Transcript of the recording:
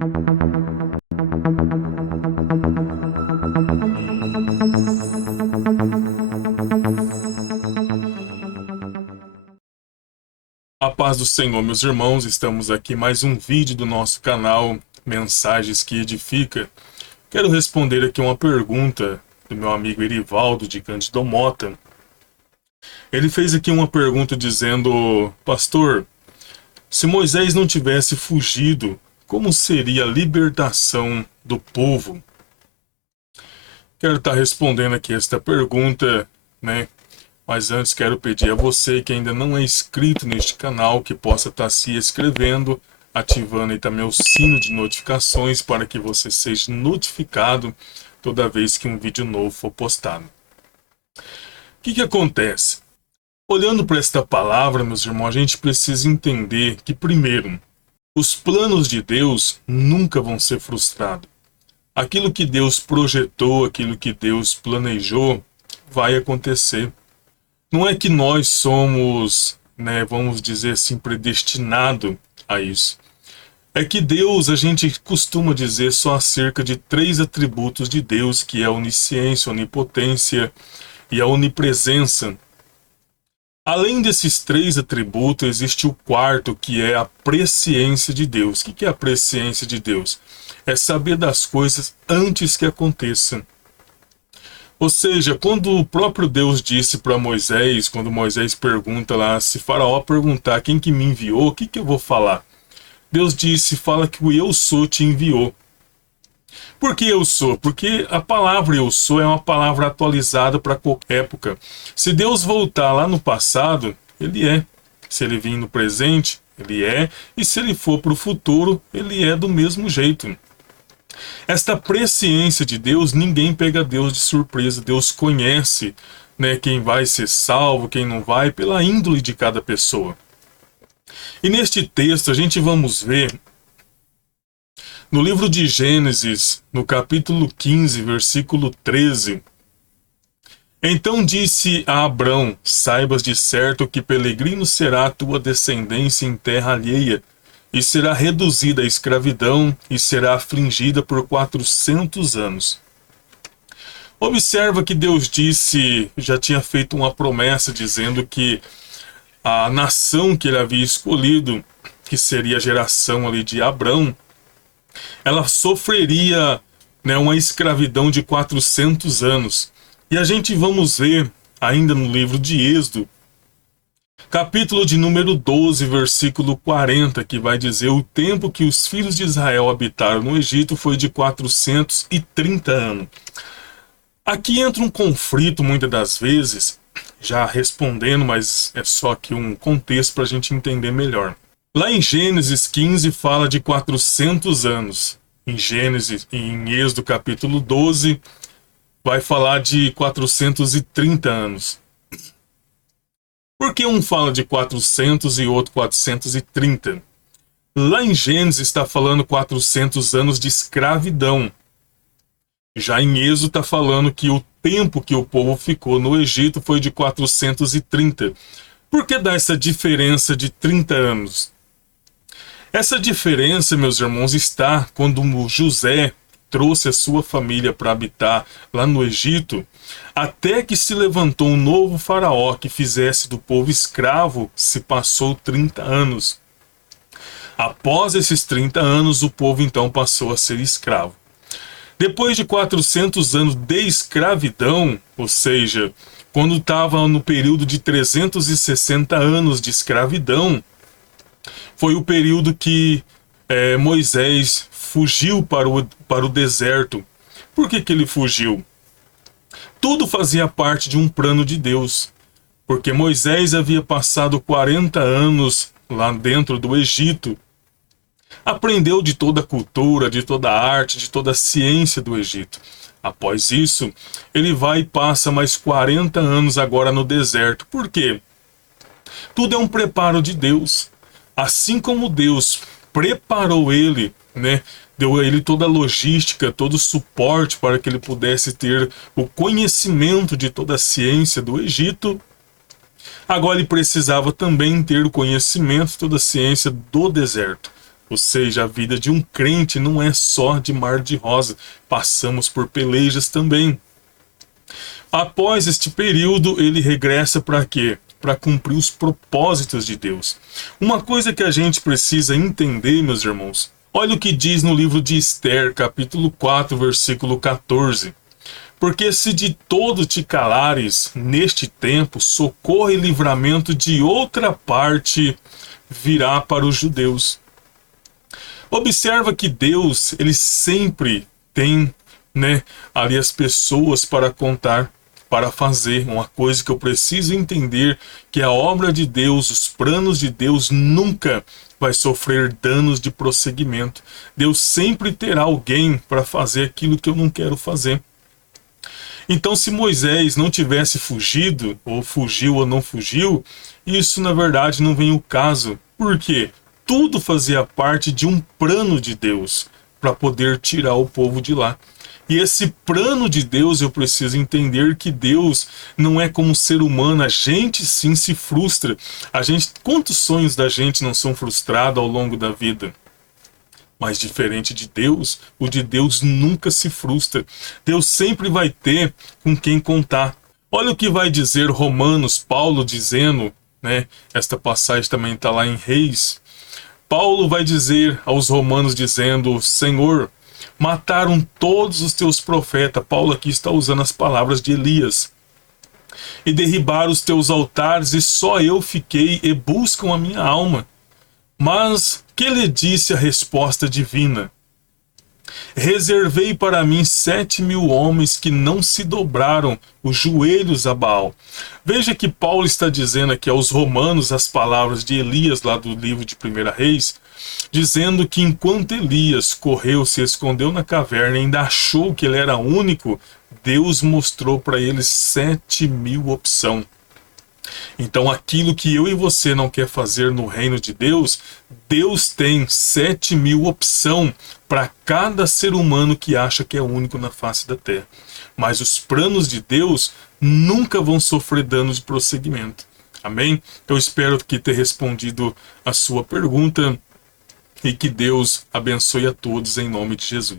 A paz do Senhor, meus irmãos, estamos aqui mais um vídeo do nosso canal Mensagens que Edifica. Quero responder aqui uma pergunta do meu amigo Erivaldo de Cândido Mota. Ele fez aqui uma pergunta dizendo: Pastor, se Moisés não tivesse fugido, como seria a libertação do povo? Quero estar respondendo aqui esta pergunta, né? Mas antes quero pedir a você que ainda não é inscrito neste canal, que possa estar se inscrevendo, ativando aí também o sino de notificações para que você seja notificado toda vez que um vídeo novo for postado. O que acontece? Olhando para esta palavra, meus irmãos, a gente precisa entender que, primeiro, os planos de Deus nunca vão ser frustrados. Aquilo que Deus projetou, aquilo que Deus planejou, vai acontecer. Não é que nós somos, vamos dizer assim, predestinados a isso. É que Deus, a gente costuma dizer só acerca de 3 atributos de Deus, que é a onisciência, a onipotência e a onipresença. Além desses 3 atributos, existe o 4º, que é a presciência de Deus. O que é a presciência de Deus? É saber das coisas antes que aconteçam. Ou seja, quando o próprio Deus disse para Moisés, quando Moisés pergunta lá, se Faraó perguntar quem que me enviou, o que eu vou falar? Deus disse, fala que o eu sou te enviou. Por que eu sou? Porque a palavra eu sou é uma palavra atualizada para qualquer época. Se Deus voltar lá no passado, ele é. Se ele vir no presente, ele é. E se ele for para o futuro, ele é do mesmo jeito. Esta presciência de Deus, ninguém pega Deus de surpresa. Deus conhece, quem vai ser salvo, quem não vai, pela índole de cada pessoa. E neste texto a gente vamos ver, no livro de Gênesis, no capítulo 15, versículo 13. Então disse a Abrão, saibas de certo que peregrino será a tua descendência em terra alheia, e será reduzida à escravidão, e será afligida por 400 anos. Observa que Deus disse, já tinha feito uma promessa, dizendo que a nação que ele havia escolhido, que seria a geração ali de Abrão, ela sofreria uma escravidão de 400 anos. E a gente vamos ver, ainda no livro de Êxodo, capítulo de número 12, versículo 40, que vai dizer: o tempo que os filhos de Israel habitaram no Egito foi de 430 anos. Aqui entra um conflito muitas das vezes, já respondendo, mas é só aqui um contexto para a gente entender melhor. Lá em Gênesis 15 fala de 400 anos. Em Êxodo capítulo 12, vai falar de 430 anos. Por que um fala de 400 e outro 430? Lá em Gênesis está falando 400 anos de escravidão. Já em Êxodo está falando que o tempo que o povo ficou no Egito foi de 430. Por que dá essa diferença de 30 anos? Essa diferença, meus irmãos, está quando José trouxe a sua família para habitar lá no Egito, até que se levantou um novo faraó que fizesse do povo escravo, se passou 30 anos. Após esses 30 anos, o povo então passou a ser escravo. Depois de 400 anos de escravidão, ou seja, quando estava no período de 360 anos de escravidão, foi o período que Moisés fugiu para o deserto. Por que ele fugiu? Tudo fazia parte de um plano de Deus, porque Moisés havia passado 40 anos lá dentro do Egito, aprendeu de toda a cultura, de toda a arte, de toda a ciência do Egito. Após isso, ele vai e passa mais 40 anos agora no deserto. Por quê? Tudo é um preparo de Deus. Assim como Deus preparou ele, deu a ele toda a logística, todo o suporte para que ele pudesse ter o conhecimento de toda a ciência do Egito, agora ele precisava também ter o conhecimento de toda a ciência do deserto. Ou seja, a vida de um crente não é só de mar de rosa, passamos por pelejas também. Após este período, ele regressa para quê? Para cumprir os propósitos de Deus. Uma coisa que a gente precisa entender, meus irmãos, olha o que diz no livro de Esther, capítulo 4, versículo 14. Porque se de todo te calares neste tempo, socorro e livramento de outra parte virá para os judeus. Observa que Deus, ele sempre tem, ali as pessoas para contar, para fazer. Uma coisa que eu preciso entender, que a obra de Deus, os planos de Deus nunca vai sofrer danos de prosseguimento. Deus sempre terá alguém para fazer aquilo que eu não quero fazer. Então, se Moisés não tivesse fugido, ou fugiu ou não fugiu, isso na verdade não vem o caso. Por quê? Tudo fazia parte de um plano de Deus para poder tirar o povo de lá. E esse plano de Deus, eu preciso entender que Deus não é como ser humano. A gente sim se frustra. Quantos sonhos da gente não são frustrados ao longo da vida? Mas diferente de Deus, o de Deus nunca se frustra. Deus sempre vai ter com quem contar. Olha o que vai dizer Romanos, Paulo dizendo, esta passagem também está lá em Reis. Paulo vai dizer aos romanos dizendo: Senhor, mataram todos os teus profetas. Paulo aqui está usando as palavras de Elias. E derribaram os teus altares, e só eu fiquei, e buscam a minha alma. Mas que lhe disse a resposta divina? Reservei para mim 7.000 homens que não se dobraram os joelhos a Baal. Veja que Paulo está dizendo aqui aos romanos as palavras de Elias, lá do livro de 1 Reis, dizendo que enquanto Elias correu, se escondeu na caverna e ainda achou que ele era único, Deus mostrou para ele 7.000 opções. Então, aquilo que eu e você não quer fazer no reino de Deus, Deus tem 7.000 opções para cada ser humano que acha que é único na face da terra. Mas os planos de Deus nunca vão sofrer danos de prosseguimento. Amém? Eu espero que ter respondido a sua pergunta e que Deus abençoe a todos em nome de Jesus.